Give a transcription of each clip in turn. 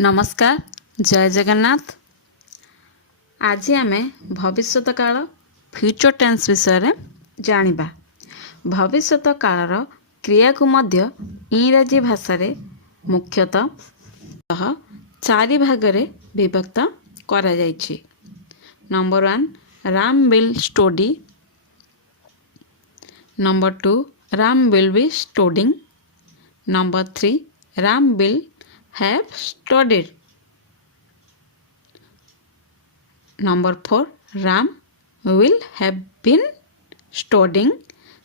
नमस्कार जय जगन्नाथ। आज आमे भविष्यत काल फ्यूचर टेंस विषय रे जानिबा। भविष्यत कालर क्रिया को मध्य इंग्रजी भाषा रे मुख्यतः चारि भाग रे विभक्त करा जायछि। Number 1 Ram will study, number 2 Ram will be studying, number 3 Ram will have studied, number 4 Ram will have been studying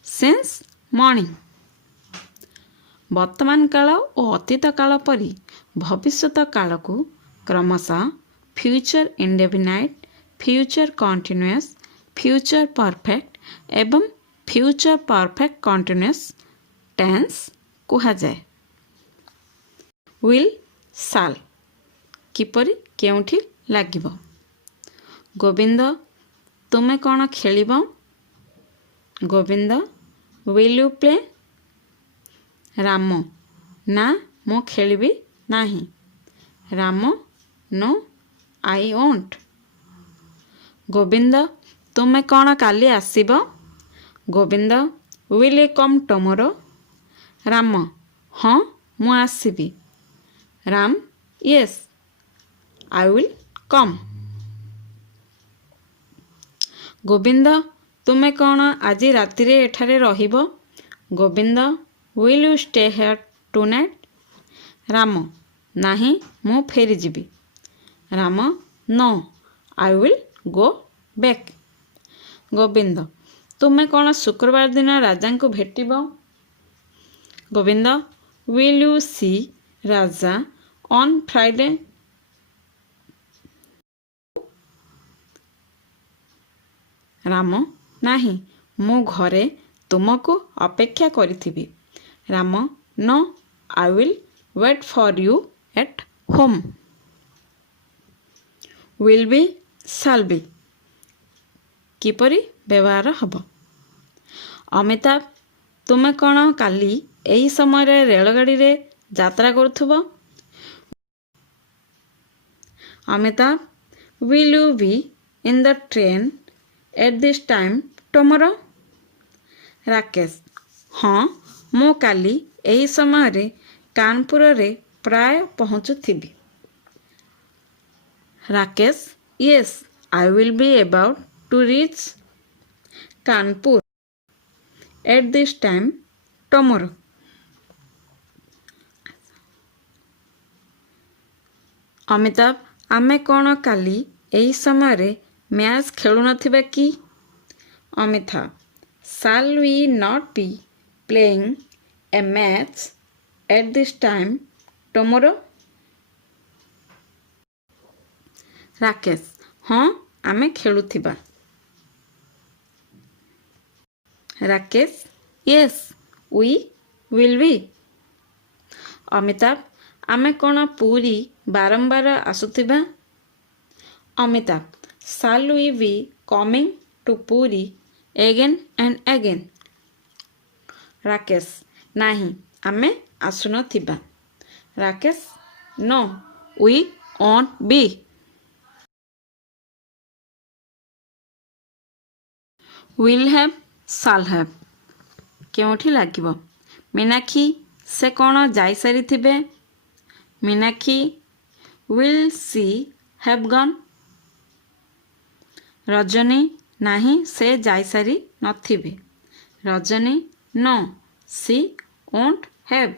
since morning। वर्तमान काल और अतीत काल परि भविष्यत काल को क्रमशः future indefinite, future continuous, future perfect एवं फ्यूचर परफेक्ट कंटीन्यूअस टेंस कहा जाए। विल साल किपरि केउठी लागिबो। गोविंद तुमे कौन खेलिबो। Govind will you play. Ram ना मो खेलिबी नाही। Ram no I won't. Govind तुमे कौन काली आसीबो। Govind will you come tomorrow. Ram हाँ मु आसीबी। Ram yes I will come। Govind तुमे कौन आज राति रे एठारे रहिबो। Govind will you stay here tonight। Ram नाही मु फेरी जीबी। Ram no I will go back। Govind तुमे कौन शुक्रवार दिन राजा को भेटिबो। Govind will you see Raja on Friday। Ram नाही मु घरे तुमको अपेक्षा करिथिबी। Ram no I will wait for you at home। will be shall be किपरि व्यवहार हब। अमिताभ तुमे कौन काली एही समय रे रेलगाड़ी रे यात्रा करुथबो। Amitabh will you be in the train at this time tomorrow। Rakesh हाँ मु काली एही समय रे कानपुर रे प्राय पहुँचुथिबी। Rakesh yes I will be about to reach Kanpur at this time tomorrow। Amitabh आमे कौन काली एही समय रे मैच खेलु नथिबा कि। Amitabh shall we not be playing a match at this time tomorrow। Rakesh हाँ आमे खेलुथिबा। Rakesh yes we will be। Amitabh आमे कौन पूरी बारंबार आसुथिबा। Amitabh shall we be coming to Puri again and again। Rakesh नाही आमे आसुनथिबा। Rakesh no we won't be। will have shall have केउठी लागिबो। Meenakshi से कौन जाई सारी थिबे। Meenakshi will she have gone। Rajni नाही से जाई सारी नथिबे। Rajni no she won't have।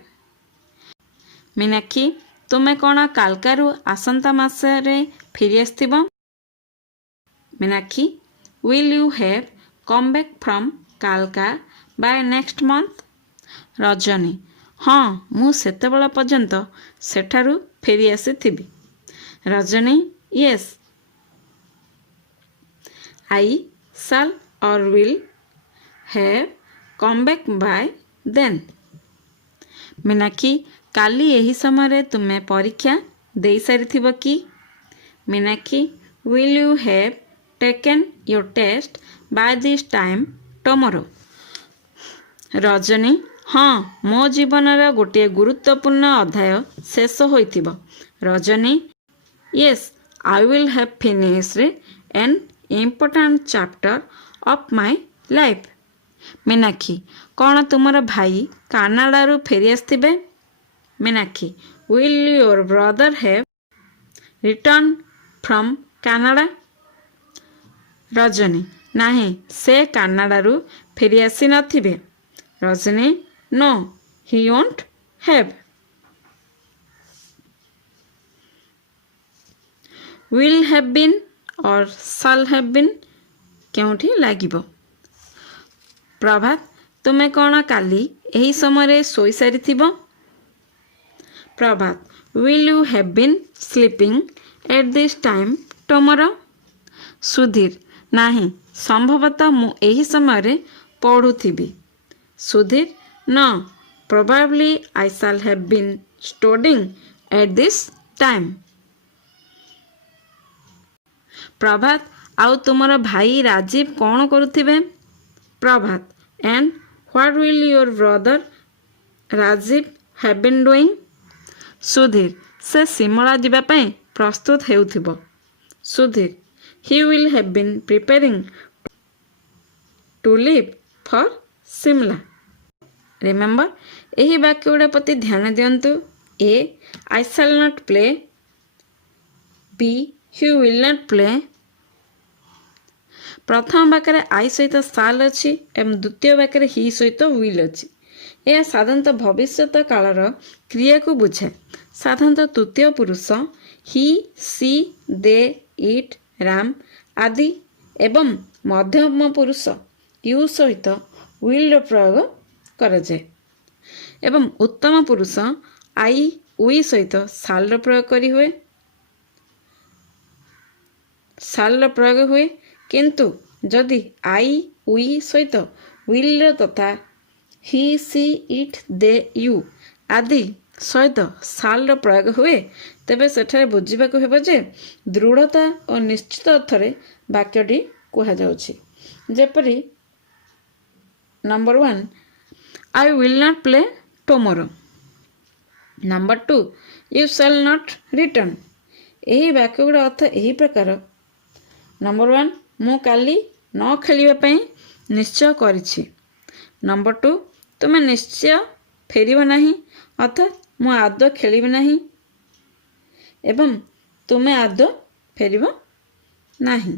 Meenakshi तुमे कौन कालकारु आसंता मासरे फेरी आस्थिबो। Meenakshi will you have come back from कालका by next month। रजनी हाँ मु सेतेबेला पर्यंत सेठारु फेरी आसीथिबी। Rajni yes I shall or will have come back by then। Meenakshi काली एही समय रे तुमे परीक्षा देई सारिथिबो कि। Meenakshi will you have taken your test by this time tomorrow। Rajni हाँ मो जीवनर गोटे गुरुत्वपूर्ण अध्याय शेष होइथिबो। Rajani yes I will have finished an important chapter of my life. Meenakshi कौन तुमर भाई कानाडारू फेरी आसथिबे? Meenakshi will your brother have return from Canada? Rajani नहीं से कानाडारू फेरी आसी नथिबे। Rajani no he won't have. Will have been और शैल हैव बीन केउठी लागिबो? प्रभात तुमे कौन काली यही समय सोई सारी थिबो? Prabhat will you have been sleeping at this time tomorrow? Sudhir नहीं संभवतः मु यही समय पढ़ुथिबी। Sudhir no probably I shall have been studying at this time. Prabhat आउ तुमर भाई राजीव कौन करुथिबे? Prabhat and what will your brother Rajeev have been doing? Sudhir से सिमला जिबा पई प्रस्तुत हेउथिबो। Sudhir he will have been preparing to leave for Simla. Remember यही वाक्य गुड़ा प्रति ध्यान दियंतु। A I shall not play, B you will not play. प्रथम वाक्य आई सहित साल अच्छी एवं द्वितीय वाक्य ही सहित विल अच्छी। यह साधारणतः भविष्यत कालर क्रिया को बुझाए। साधारणतः तृतीय पुरुष ही, सी, दे, इट, राम आदि एवं मध्यम पुरुष यू सहित विल प्रयोग कराए एवं उत्तम पुरुष आई, वी सहित साल प्रयोग करी हुए। साल प्रयोग हुए किंतु जदि आई, वी सहित विल तथा ही, सी, इट, दे, यू आदि सहित साल प्रयोग हुए तेबे सेठारे बुझिबाकु हेबो जे दृढ़ता और निश्चित अर्थरे वाक्यटी कुहा जाउछि। जेपरि number 1 I will not play tomorrow. Number 2 you shall not return. यही वाक्य गुड़ा अर्थ यही प्रकार। नंबर 1 मु काली न खेलिबा पई निश्चय करिछि। नंबर 2 तुमे निश्चय फेरिबो नाही अर्थात मु आदौ खेलिबि नाही एवं तुमे आदौ फेरिबो नाही।